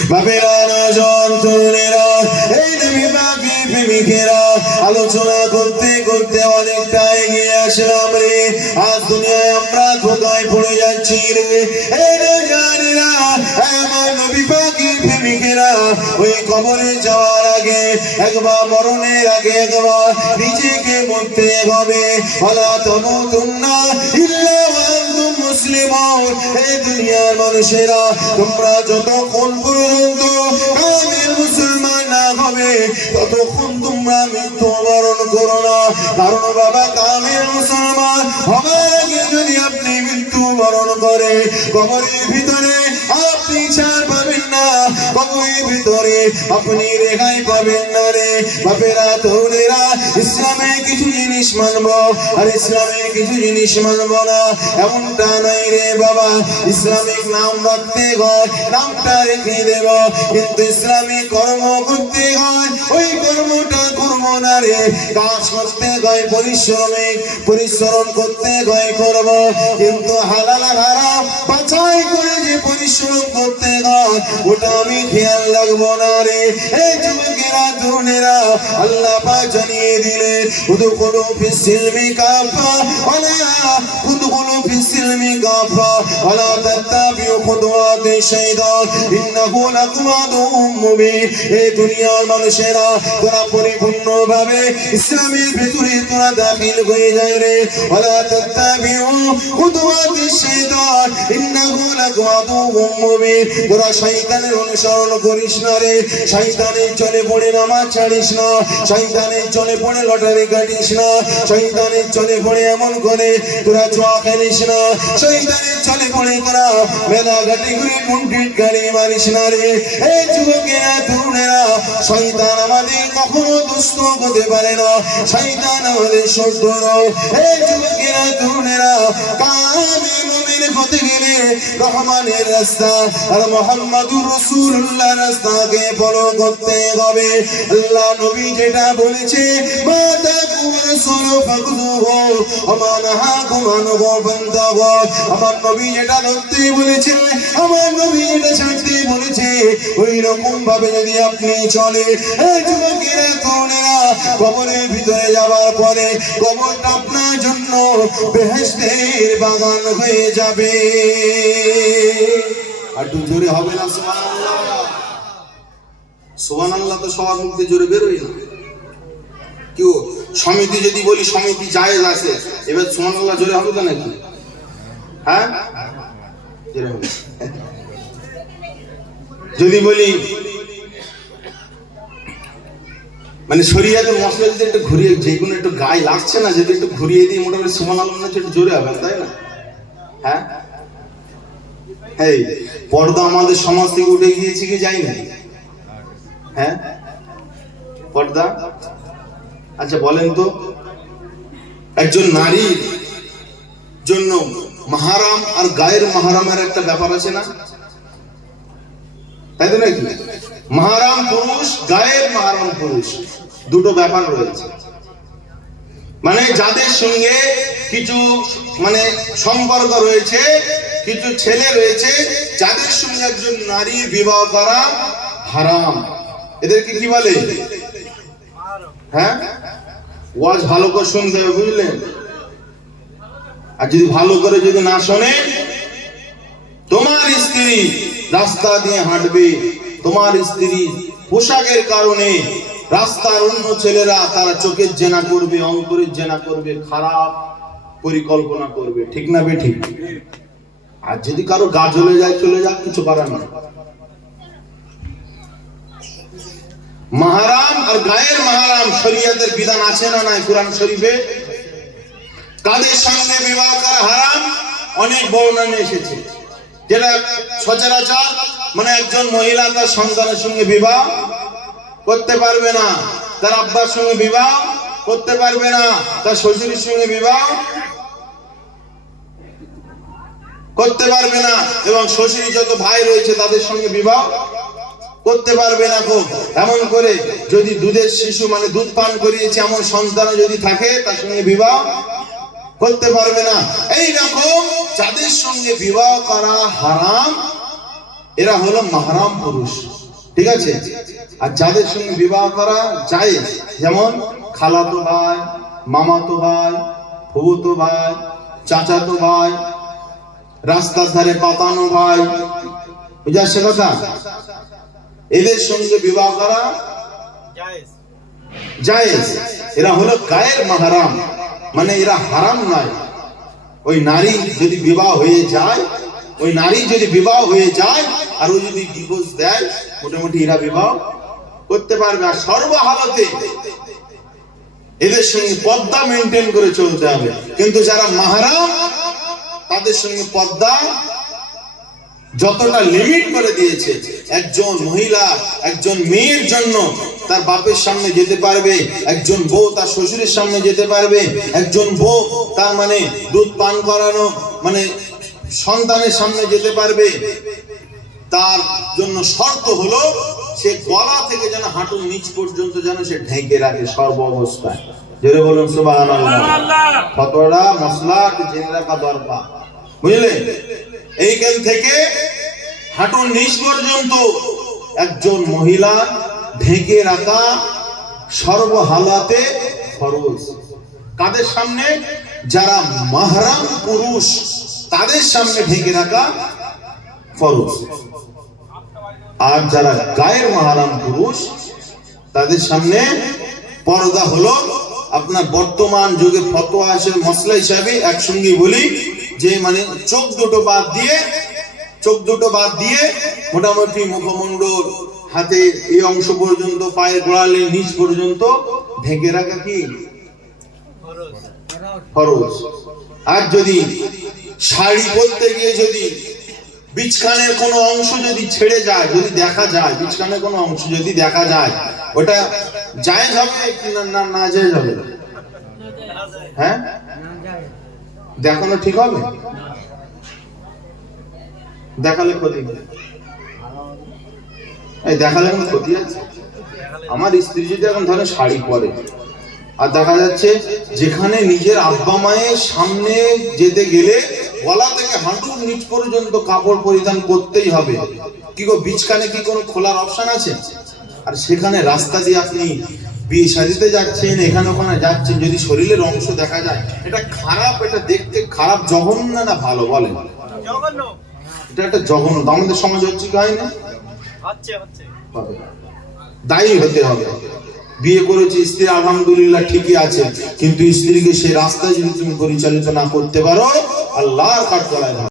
বাপেরা নজন তরুণেরা এই নবী পাকের প্রেমিকেরা আলোচনা করতে করতে অনেকটা এগিয়ে আসলাম রে। আজ দুনিয়ায় আমরা ধোকায় পড়ে যাচ্ছি রে। এই নজানেরা আমার নবী পাকের প্রেমিকেরা ওই কবরে যাওয়ার আগে একবার মরণের আগে একবার নিজেকে মরতে হবে। ওয়ালা তামুতুন্না ইল্লা ওয়া আনতুম মুসলিমুন। এই দুনিয়ার মানুষেরা তোমরা যতক্ষণ পর্যন্ত কামিল মুসলমান না হবে ততক্ষণ তোমরা মৃত্যুবরণ করো না। কারণ বাবা কামিল মুসলমান হবার আগে যদি আপনি মৃত্যুবরণ করে কবরের ভিতরে আপনি ছাড় পাবেন না, কবরের ভিতরে আপনি রেহাই পাবেন না রে। বাপেরা তরুণেরা ইসলামের কিছু জিনিস মানবো আর ইসলামের কিছু জিনিস মানবো না এমনটা নাই রে বাবা। ইসলামিক নাম রাখতে হয় নামটা রেখে দেব, কিন্তু ইসলামিক কর্ম করতে হয় ওই কর্মটা করব না রে। কাজ করতে হয় পরিশ্রম করতে হয় করব, কিন্তু হালাল হারাম বাছাই করে যে পরিশ্রম করতে হয় ওটা আমি খেয়াল রাখবো না রে। এই যুবকেরা তরুণেরা আল্লাহ পাক জানিয়ে দিলেন উদখুলু ফিস সিলমি কাফা ওয়ালা উদখুলু ফিস সিলমি কাফা ওয়ালা তাত্তাবিউ খুতুওয়াতি শাইতান ইন্নাহু লাকুম আদুউম মুবিন। এই দুনিয়ার মানুষেরা তোরা পরিপূর্ণভাবে ইসলামের ভিতরে তোরা দাখিল হয়ে যায় রে। ওয়ালা তাত্তাবিউ খুতুওয়াতি শাইতান ইন্নাহু লাকুম আদুউম মুবিন। তোরা শয়তানের অনুসরণ করিস না রে। শয়তানের চলে পড়ে নামাজ ছাড়িস না, শয়তানের চলে পড়ে লটারি কাটিস না, শয়তানের চলে পড়ে এমন করে তোরা জুয়া খেলিস না, শয়তানের চলে পড়ে তোরা মেলা ঘাটি ঘুরে কুন্ঠিত গাড়ি মারিস না রে। এই যুবকেরা তরুণেরা শয়তান আমাদের কখনো দুষ্ট হতে পারে না, শয়তান আমাদের শত্রু। এই যুবকেরা তরুণেরা কামিল মুমিন হতে গেলে রহমানের রাস্তা আর মুহাম্মাদুর রাসূলুল্লাহর রাস্তাকে ফলো করতে হবে। আল্লাহ নবী যেটা বলেছে মা তাকুম রাসূলু ফাকুযুহু ওয়া মা নাহাকুম আনহু ফান্তাহু। আমার নবী যেটা ধরতে বলেছে, আমার নবী যেটা ছাড়তে বলেছে ওই রকম ভাবে যদি আপনি চলে এই যুবকেরা তরুণেরা কবরের ভিতরে যাবার পরে কবরটা আপনার জন্য বেহেশতের বাগান হয়ে যাবে। আর একটু জোরে হবে না সুবহানাল্লাহ? সুবহানাল্লাহ তো সবার মুখে জোরে বেরোয় না। কেউ সমিতি যদি বলি সমিতি জায়েজ আছে, এবার সুবহানাল্লাহ জোরে হবে তো নাকি? হ্যাঁ জোরে হবে। যদি বলি মানে শরীয়তের মশলা যদি একটু ঘুরিয়ে যে কোনো একটু গায়ে লাগছে না, যদি একটু ঘুরিয়ে দিই মোটামুটি সুবহানাল্লাহ মনে হচ্ছে একটু জোরে হবে, তাই না? হ্যাঁ এই পর্দা আমাদের সমাজ থেকে উঠে গিয়েছে কি যাই না? হ্যাঁ পর্দা। আচ্ছা বলেন তো, একজন নারীর জন্য মাহারাম আর গায়ের মাহারামের একটা ব্যাপার আছে না, তাই তো নাকি? মাহারাম পুরুষ, গায়ের মাহারাম পুরুষ, দুটো ব্যাপার রয়েছে। মানে যাদের সঙ্গে কিছু মানে সম্পর্ক রয়েছে, কিছু ছেলে রয়েছে যাদের সঙ্গে একজন নারীর বিবাহ করা হারাম, এদেরকে কি বলে? হ্যাঁ ওয়াজ ভালো করে শুনতে হবে, বুঝলেন? আর যদি ভালো করে যদি না শোনে, তোমার স্ত্রী রাস্তা দিয়ে হাঁটবে, তোমার স্ত্রী পোশাকের কারণে রাস্তার অন্য ছেলেরা তারা চোখের জেনা করবে, অন্তরের জেনা করবে, খারাপ পরিকল্পনা করবে, ঠিক না বে ঠিক? আর যদি কারো গা জ্বলে যায় চলে যাক, কিছু করার না। মাহারাম আর গায়ের মাহারাম শরীয়তের বিধান আছে না নাই কুরআন শরীফে? কাদের সঙ্গে বিবাহ করা হারাম অনেক বর্ণনা এসেছে, যেটা সচরাচর মানে একজন মহিলা তার সন্তানের সঙ্গে বিবাহ করতে পারবে না, তার আব্বার সঙ্গে বিবাহ করতে পারবে না, তার শ্বশুরের সঙ্গে বিবাহ করতে পারবে না, এবং শ্বশুর যত ভাই রয়েছে তাদের সঙ্গে বিবাহ করতে পারবে না। এমন করে যদি দুধের শিশু মানে দুধ পান করিয়েছে এমন সন্তান যদি থাকে তার সঙ্গে বিবাহ করতে পারবে না। এই রকম যাদের সঙ্গে বিবাহ করা হারাম এরা হলো মাহরাম পুরুষ, ঠিক আছে। আর যাদের সঙ্গে বিবাহ করা জায়েজ, যেমন খালাতো ভাই, মামাতো ভাই, ফুফুতো ভাই, চাচাতো ভাই, রাস্তার ধারে পাতানো ভাই, বুঝে আসছে কথা? এদের সঙ্গে বিবাহ করা জায়েজ। এরা হলো গায়ের মাহরাম, মানে এরা হারাম নয়। ওই নারী যদি বিবাহ হয়ে যায়, ওই নারী যদি বিবাহ হয়ে যায় আর ও যদি ডিভোর্স দেয়, মোটামুটি এরা বিবাহ করতে পারবে। আর সর্বহালতে এদের সঙ্গে পর্দা মেনটেন করে চলতে হবে। কিন্তু যারা মাহরাম তাদের সঙ্গে পর্দা যতটা লিমিট করে দিয়েছে, একজন মহিলা একজন মেয়ের জন্য তার বাপের সামনে যেতে পারবে, একজন বউ তার শ্বশুরের সামনে যেতে পারবে, একজন বউ তার মানে দুধ পান করানো মানে সন্তানের সামনে যেতে পারবে। তার জন্য শর্ত হলো সে গলা থেকে যেন হাঁটুর নিচ পর্যন্ত যেন সে ঢেকে রাখে সর্ব অবস্থায়। জোরে বলুন সুবহানাল্লাহ। ফতোয়া মশলা জেনে রাখা দরকার, বুঝলে? এইখান থেকে হাঁটুর নিচ পর্যন্ত একজন মহিলা ঢেকে রাখা সর্বহালাতে ফরজ। কাদের সামনে? যারা মাহরাম পুরুষ তাদের সামনে ঢেকে রাখা ফরজ। আর যারা গায়ের মাহরাম পুরুষ তাদের সামনে পর্দা হলো আপনার বর্তমান যুগে ফতোয়া আছে মশলা হিসাবে একসঙ্গে বলি যে মানে চোখ দুটো বাদ দিয়ে মোটামুটি মুখমণ্ডল, হাতে এই অংশ পর্যন্ত, পায়ের গোড়ালির নিচ পর্যন্ত ঢেকে রাখা কি ফরজ। আর যদি শাড়ি পরতে গিয়ে যদি বিছখানের কোনো অংশ যদি ছেড়ে যায়, যদি দেখা যায়, বিছখানের কোনো অংশ যদি দেখা যায়, ওটা জায়েজ হবে না না জায়েজ হবে? হ্যাঁ, দেখানো ঠিক হবে? দেখালে ক্ষতি, এই দেখালে কোনো ক্ষতি আছে? আমার স্ত্রী যদি এখন ধরেন শাড়ি পরে আর দেখা যাচ্ছে যেখানে নিজের আব্বা মায়ের সামনে যেতে গেলে গলা থেকে হাঁটুর নিচ পর্যন্ত কাপড় পরিধান করতেই হবে, কি গো বিছখানে কি কোনো খোলার অপশন আছে? আর সেখানে রাস্তা দিয়ে আপনি বিয়ে শাদিতে যাচ্ছেন, এখানে ওখানে যাচ্ছেন, যদি শরীরের অংশ দেখা যায়, এটা খারাপ, এটা দেখতে খারাপ, জঘন্য না ভালো বলেন? এটা একটা জঘন্য। আমাদের সমাজ হচ্ছে কি হয় না? দায়ী হতে হবে। বিয়ে করেছে স্ত্রী আলহামদুলিল্লাহ ঠিকই আছে, কিন্তু স্ত্রীকে সেই রাস্তায় যদি তুমি পরিচালিত না করতে পারো, আল্লাহর কাঠগড়ায়